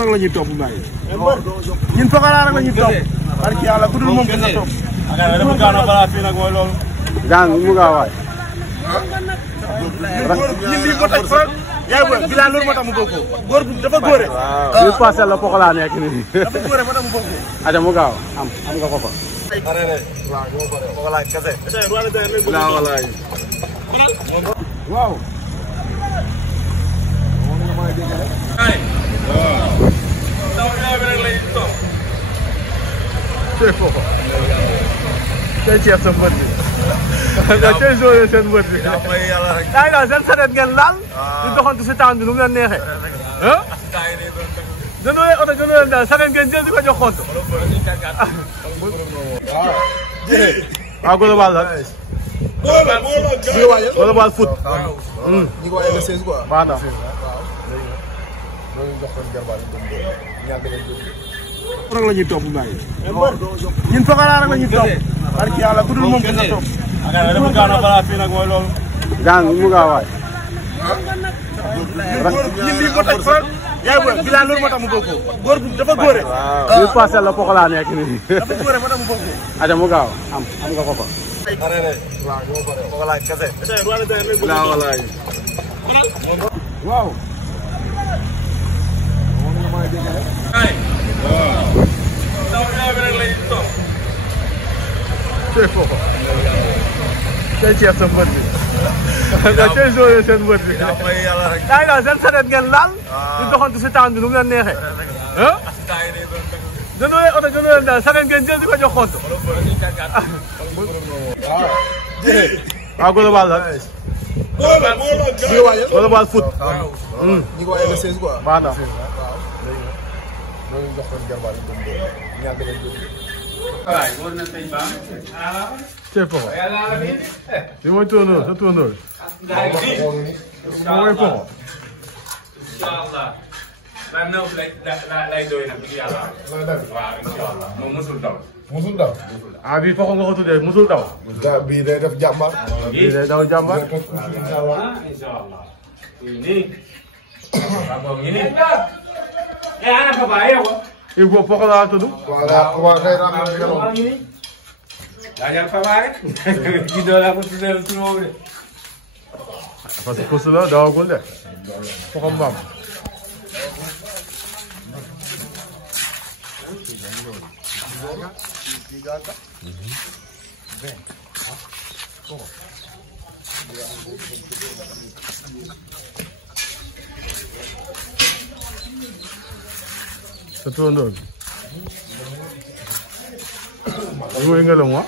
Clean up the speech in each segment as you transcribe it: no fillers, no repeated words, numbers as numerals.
rek la ñuy topp Mbaye ñun Pokola rek la ñuy topp barki yàlla ku dul moom dina topp dafa gaaw na balaa fii nag mooy loolu gaan mu gaaw waay ñun lii moo tax fa yaay boy bilaa loolu moo tax mu bokk góor dafa góore li passé la Pokola nekk nii dafa góore moo tax mu bokk aja mu gaaw am nga ko fa Pokola kese waaw tey ceeb sa mbët bi nga tey joye seen mbët bi daa ngi seen saret ngeen laal di doxantu si temps bi nu mu leen neexee ah jëndoo leen oto jëndoo leen daal saret ngeen jël di ko jox xont waaw global la global foot ñi ko waaye le 16 quoi baax na rek la ñuy topp Mbaye ñun Pokola rek la ñuy topp barki yàlla ku dul moom dina topp dafa gaaw na balaa fii nag mooy loolu gaan mu gaaw waay ñun lii moo tax fa yaay boy bilaa loolu moo tax mu bokk góor dafa góore li passé la Pokola nekk nii dafa góore moo tax mu bokk aja mu gaaw am nga ko fa Pokola kese waaw tey ceeb sa mbët bi nga tey joye seen mbët bi daa ngi seen saret ngeen laal di doxantu si temps bi nu mu leen neexee ah jëndoo leen oto jëndoo leen daal saret ngeen jël di ko jox xont waaw global la global foot ñi ko waaye le 16 quoi baax na c'est fort li mooy tóondóor sa tóondóor mooy fort musul daw ah bii foo nga ko tuddee musul daw bii day def jàmbar bii day daw jàmbar il faut Pokola la tudd waaw day ram parce que course la dawagul de Poko Mbam sa tóondóor bi mooy ngelaw wa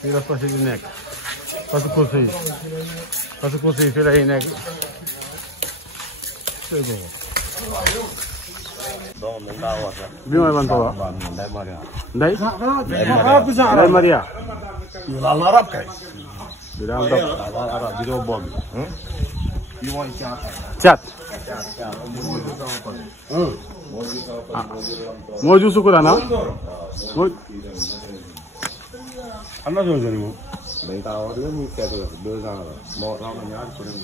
fii la fas yi di nekk fasu course yi fii lay nekk sëy boobu bi mooy ban Pokola Ndeye Maria laal na rab kay bi daa am dog vidéo boobu cat moo ju sukura na moo am na soo jëriñ moom dañ kaa wax la muy fekk la 2 ans la moo raw na ñaar ko dem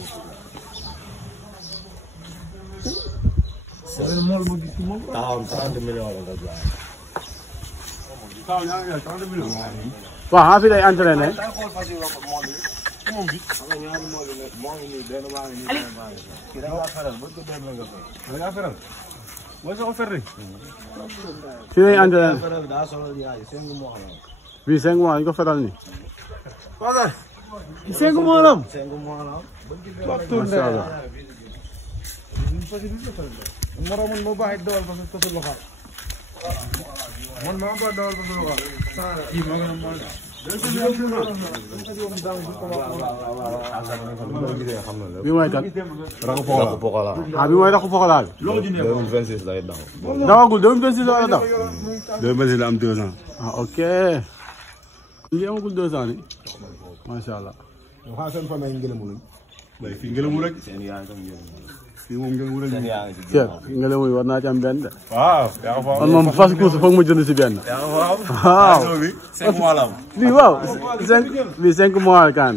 taxaw 30 millions la jaay waaw xaa fi day entraîné fi day entraîné fii 5 mois ñu ko feral ni 5 mois lam mashallah bi mooy kan rakku Pokola ah bi mooy rakku Pokola bi 2026 lay daw dawagul 2026 la daw 2026 la am 2 ans ah ok lii amagul 2 ans ni mashallah waxaa seen famille ngelamu Mbaye fii ngelamu rek fii moom ngelamu rek ceeb ngelamu war naa ci am benn de waaw yaa ko man moom fas course foog ma jënd si benn waaw 5 mois la am lii waaw 5 mois kan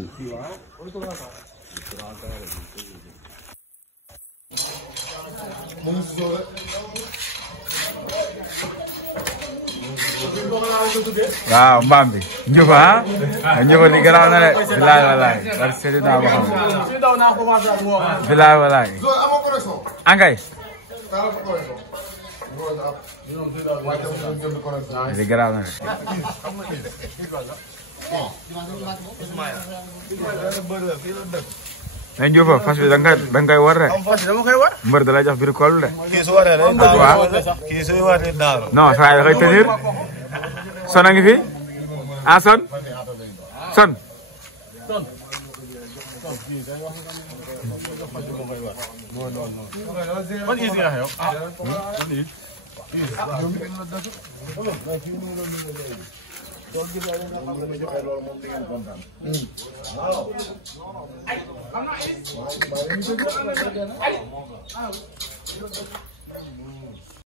waaw mbaam bi Ndioufa ah Ndioufa li garaaw na de bilaay walaay war seeti naa ko xam bilaay walaay angay li garaaw na de mais Ndioufa fas bi da nga koy war rek mbër da lay jox biir kool de kii su waree daal non saa yi da koy tenir son a ngi fi ah son son